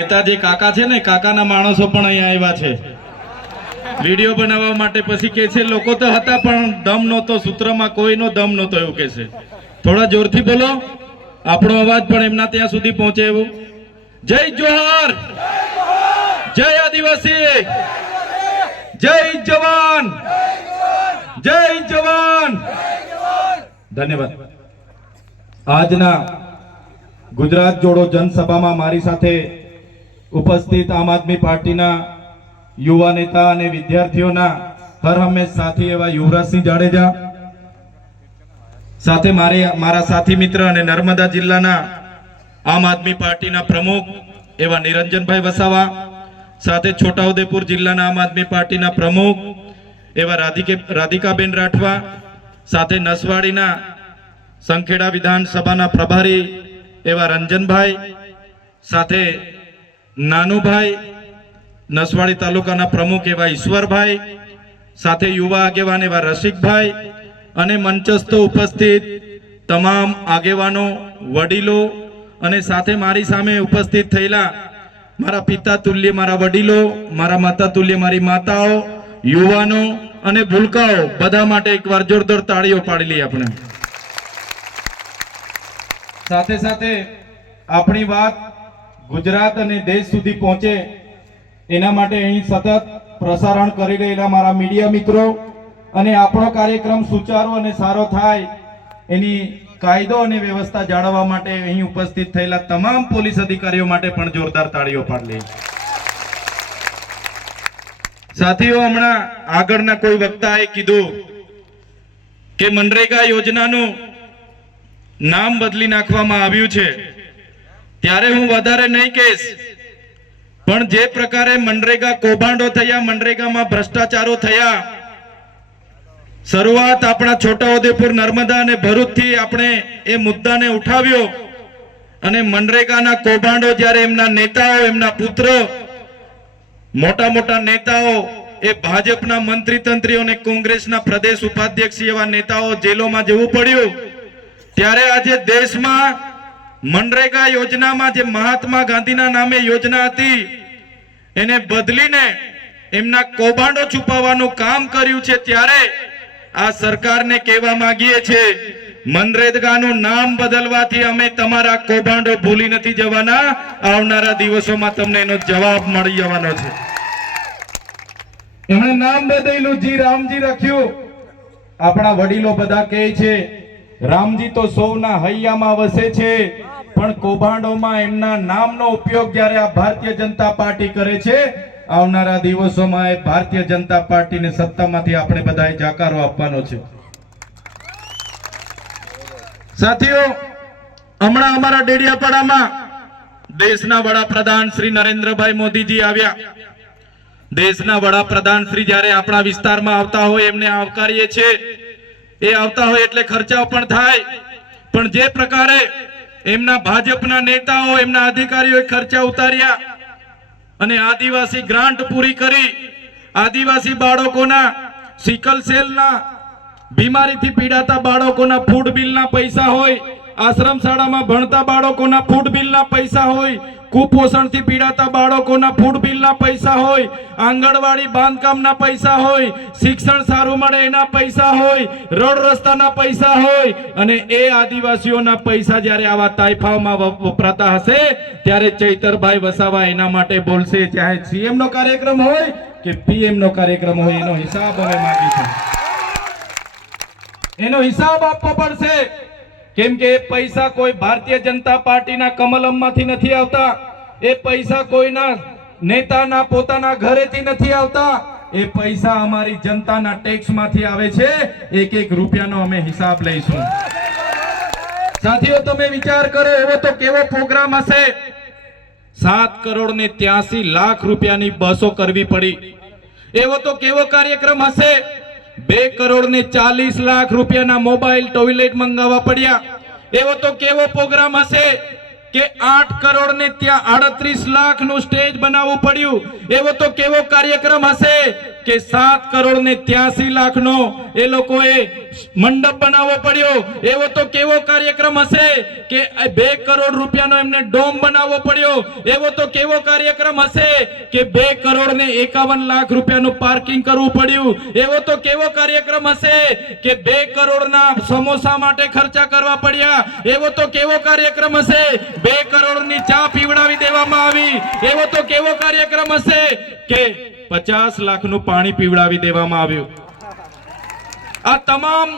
નેતા જે કાકા છે ને, કાકાના માણસો પણ અહીંયા આવ્યા છે. વીડિયો બનાવવા માટે પછી કે છે, લોકો તો હતા પણ દમ નહોતો, સૂત્રમાં કોઈનો દમ નહોતો એવું કે છે. થોડા જોરથી બોલો. આપણો અવાજ પણ એમના ત્યાં સુધી પહોંચે એવું. જય જોહર! જય આદિવાસી! જય જવાન! જય જવાન! ધન્યવાદ. આજના ગુજરાત જોડો જનસભામાં મારી સાથે ઉપસ્થિત આમ આદમી પાર્ટીના યુવા નેતા અને વિદ્યાર્થીઓના હર હંમેશ સાથી એવા યુવરાજસિંહ જાડેજા, સાથે મારે, મારા સાથી મિત્ર અને નર્મદા જિલ્લાના આમ આદમી પાર્ટીના પ્રમુખ એવા નિરંજનભાઈ વસાવા, સાથે છોટાઉદેપુર જિલ્લાના આમ આદમી પાર્ટીના પ્રમુખ એવા રાધિકે, રાધિકાબેન રાઠવા, સાથે નસવાડીના સંખેડા વિધાનસભાના પ્રભારી એવા રંજનભાઈ, સાથે નાનુભાઈ, નસવાડી તાલુકાના પ્રમુખ એવા ઈશ્વરભાઈ, સાથે યુવા આગેવાન એવા રસિકભાઈ અને મંચસ્થ ઉપસ્થિત તમામ આગેવાનો, વડીલો અને સાથે મારી સામે ઉપસ્થિત થયેલા મારા પિતા તુલ્ય, મારા વડીલો, મારા માતા તુલ્ય, મારી માતાઓ, યુવાનો અને ભૂલકાઓ, બધા માટે એકવાર જોરદાર તાળીઓ પાડી લઈએ આપણે. સાથે સાથે આપણી વાત ગુજરાત અને દેશ સુધી પહોંચે, એના માટે અહીં સતત પ્રસારણ કરી રહેલા મારા મીડિયા મિત્રો અને આપણો કાર્યક્રમ સુચારો અને સારો થાય એની કાયદો અને વ્યવસ્થા જાળવવા માટે અહીં ઉપસ્થિત થયેલા તમામ પોલીસ અધિકારીઓ માટે પણ જોરદાર તાળીઓ પાડી લઈએ સાથીઓ, હમણાં આગળના કોઈ વક્તાએ કીધું કે મનરેગા યોજનાનું નામ બદલી નાખવામાં આવ્યું છે. ત્યારે હું વધારે નહીં કહીશ. પણ જે પ્રકારે મનરેગા કૌભાંડો થયા, મનરેગામાં ભ્રષ્ટાચારો થયા, શરૂઆત આપણા છોટાઉદેપુર નર્મદા અને ભરૂચથી આપણે એ મુદ્દાને ઉઠાવ્યો અને મનરેગાના કૌભાંડો જ્યારે એમના નેતાઓ, એમના પુત્ર, મોટા મોટા નેતાઓ, એ ભાજપના મંત્રી તંત્રીઓ અને કોંગ્રેસના પ્રદેશ ઉપાધ્યક્ષ એવા નેતાઓ જેલોમાં જવું પડ્યું, ત્યારે આજે દેશમાં મનરેગા યોજનામાં જે મહાત્મા ગાંધીના નામે યોજના હતી એને બદલીને એમના કૌભાંડો છુપાવવાનું કામ કર્યું છે ત્યારે આ સરકારને કહેવા માંગીએ છીએ મનરેગાનું નામ બદલવાથી અમે તમારા કૌભાંડો ભૂલી નથી જવાના આવનારા દિવસોમાં તમને એનો જવાબ મળી જવાનો છે એમણે નામ બદલ્યું જી રામજી રાખ્યું આપણા વડીલો બધા કહે છે રામજી તો સૌના હૈયામાં વસે છે, પણ કૌભાંડોમાં એમના નામનો ઉપયોગ જ્યારે આ ભારતીય જનતા પાર્ટી કરે છે, આવનારા દિવસોમાં એ ભારતીય જનતા પાર્ટીને સત્તામાંથી આપણે બધાએ જાકારો આપવાનો છે. સાથીઓ, હમણાં અમારા ડેડિયાપાડામાં દેશના વડાપ્રધાન શ્રી નરેન્દ્રભાઈ મોદીજી આવ્યા. દેશના વડાપ્રધાન શ્રી જ્યારે આપણા વિસ્તારમાં આવતા હોય, એમને આવકારીએ છીએ. એ આવતા હોય એટલે ખર્ચાઓ પણ થાય. પણ જે પ્રકારે એમના ભાજપના નેતાઓ, એમના અધિકારીઓએ ખર્ચા ઉતાર્યા અને આદિવાસી ગ્રાન્ટ પૂરી કરી, આદિવાસી બાળકોના સિકલ સેલના, બીમારીથી પીડાતા બાળકોના ફૂડ બિલના પૈસા હોય, આશ્રમ શાળામાં ભણતા બાળકોના ફૂડ બિલના પૈસા હોય કુપોષણથી પીડાતા બાળકોના ફૂડ બિલના પૈસા હોય, આંગણવાડી બાંધકામના પૈસા હોય, શિક્ષણ સારું મળે એના પૈસા હોય, રોડ રસ્તાના પૈસા હોય, અને એ આદિવાસીઓના પૈસા જ્યારે આવા તાઇફાઓમાં વપરાતા હશે, ત્યારે ચૈતરભાઈ વસાવા એના માટે બોલશે. ચાહે સીએમનો કાર્યક્રમ હોય કે પીએમનો કાર્યક્રમ હોય, એનો હિસાબ અમે માંગીશું એનો હિસાબ આપવો પડશે. કેમ કે એ પૈસા કોઈ ભારતીય જનતા પાર્ટીના કમલમમાંથી નથી આવતા. એ પૈસા કોઈના નેતાના પોતાના ઘરેથી નથી આવતા. એ પૈસા અમારી જનતાના ટેક્સમાંથી આવે છે. એક એક રૂપિયાનો અમે હિસાબ લઈશું. સાથીઓ, તમે વિચાર કરો, એવો તો કેવો પ્રોગ્રામ હશે? સાત કરોડ ને ત્યાસી લાખ રૂપિયાની બસો કરવી પડી. એવો તો કેવો કાર્યક્રમ હશે? બે કરોડ ને ચાલીસ લાખ રૂપિયાના મોબાઈલ ટોયલેટ મંગાવવા પડ્યા. એવો તો કેવો પ્રોગ્રામ હશે કે આઠ કરોડ ને ત્યાં આડત્રીસ લાખનું સ્ટેજ બનાવવું પડ્યું? એવો તો કેવો કાર્યક્રમ હશે કે સાત કરોડ ને ત્યાસી લાખનો એ લોકોએ મંડપ બનાવવો પડ્યો. એવો તો કેવો કાર્યક્રમ હશે કે બે કરોડ રૂપિયાનો એમને ડોમ બનાવવો પડ્યો. એવો તો કેવો કાર્યક્રમ હશે કે બે કરોડ ને એકાવન લાખ રૂપિયાનું પાર્કિંગ કરવું પડ્યું. એવો તો કેવો કાર્યક્રમ હશે કે બે કરોડના સમોસા માટે ખર્ચા કરવા પડ્યા. એવો તો કેવો કાર્યક્રમ હશે? બે કરોડની ચા પીવડાવી દેવામાં આવી. એવો તો કેવો કાર્યક્રમ હશે કે પચાસ લાખનું પાણી પીવડાવી દેવામાં આવ્યું. આ તમામ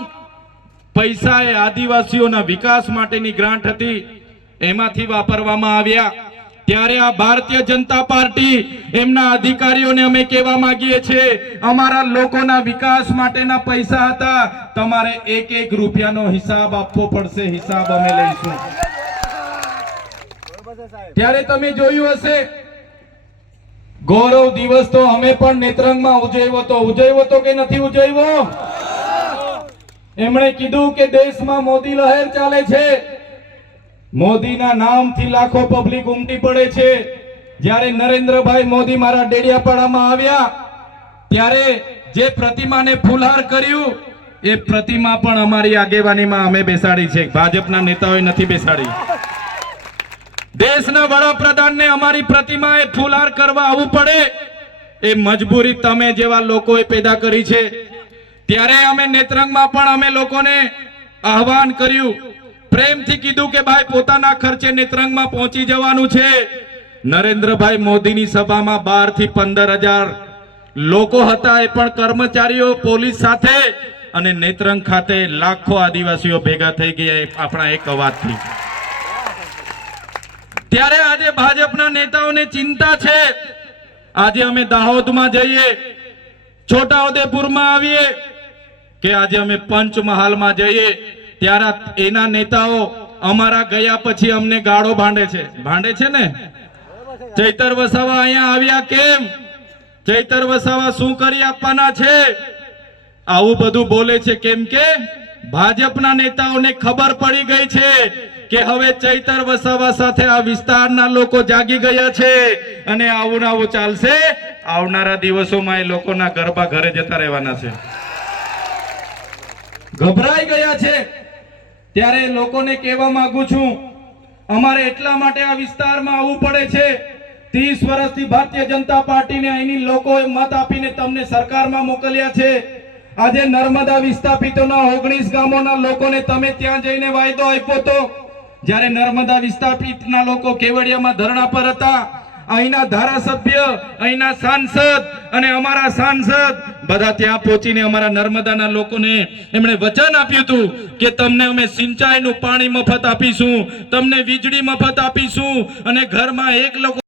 પૈસા એ આદિવાસીઓના વિકાસ માટેની ગ્રાન્ટ હતી. એમાંથી વાપરવામાં આવ્યા. ત્યારે આ ભારતીય જનતા પાર્ટી એમના અધિકારીઓને અમે કહેવા માંગીએ છીએ, અમારા લોકોના વિકાસ માટેના પૈસા હતા. તમારે એક એક રૂપિયાનો હિસાબ આપવો પડશે, હિસાબ અમે લઈશું. ત્યારે તમે જોયું હશે ગૌરવ દિવસ તો અમે પણ નેત્રંગમાં ઉજવ્યો તો ઉજવ્યો તો કે નથી ઉજવ્યો? એમણે કીધું કે દેશમાં મોદી લહેર ચાલે છે. મોદીના નામથી લાખો પબ્લિક ઉમટી પડે છે. જ્યારે નરેન્દ્રભાઈ મોદી મારા ડેડિયાપાડામાં આવ્યા, ત્યારે જે પ્રતિમાને ફૂલહાર કર્યું, એ પ્રતિમા પણ અમારી આગેવાનીમાં અમે બેસાડી છે. ભાજપના નેતાઓએ નથી બેસાડી. દેશના વડાપ્રધાનને અમારી પ્રતિમાએ ફૂલાર કરવા આવવું પડે. એ મજબૂરી તમે જેવા લોકોએ પેદા કરી છે. ત્યારે અમે નેત્રંગમાં પણ અમે લોકોને આહવાન કર્યું. પ્રેમથી કીધું કે ભાઈ પોતાના ખર્ચે નેત્રંગમાં પહોંચી જવાનું છે. નરેન્દ્રભાઈ મોદીની સભામાં બારથી પંદર હજાર લોકો હતા એ પણ કર્મચારીઓ, પોલીસ સાથે અને નેત્રંગ ખાતે લાખો આદિવાસીઓ ભેગા થઈ ગયા આપણા એક અવાજથી. ત્યારે આજે ભાજપના નેતાઓને ચિંતા છે. આજે અમે દાહોદમાં જઈએ, છોટાઉદેપુરમાં આવીએ, કે આજે અમે પંચમહાલમાં જઈએ. ત્યારે એના નેતાઓ અમારા ગયા પછી અમને ગાળો ભાંડે છે. ભાંડે છે ને? ચૈતર વસાવા અહીંયા આવ્યા કેમ? ચૈતર વસાવા શું કરી આપવાના છે? આવું બધું બોલે છે કેમ કે ભાજપના નેતાઓને ખબર પડી ગઈ છે. કે હવે ચૈતર વસાવા સાથે આ વિસ્તારના લોકો જાગી ગયા છે અને આવું આવું ચાલશે. આવનારા દિવસોમાં એ લોકોના ગરબા ઘરે જતા રહેવાના છે. ગભરાઈ ગયા છે. ત્યારે લોકોને કહેવા માંગુ છું, અમારે એટલા માટે આ વિસ્તારમાં આવવું પડે છે. ત્રીસ વર્ષથી ભારતીય જનતા પાર્ટીને અહીંની લોકોએ મત આપીને તમને સરકારમાં મોકલ્યા છે. આજે નર્મદા વિસ્થાપિતોના ઓગણીસ ગામોના લોકોને તમે ત્યાં જઈને વાયદો આપ્યો તો જ્યારે નર્મદા વિસ્થાપિતના લોકો કેવડિયામાં ધરણા પર હતા, અહીંના ધારાસભ્ય, અહીંના સાંસદ અને અમારા સાંસદ બધા ત્યાં પહોંચીને અમારા નર્મદાના લોકોને એમણે વચન આપ્યું હતું કે તમને અમે સિંચાઈનું પાણી મફત આપીશું, તમને વીજળી મફત આપીશું અને ઘરમાં એક લોકો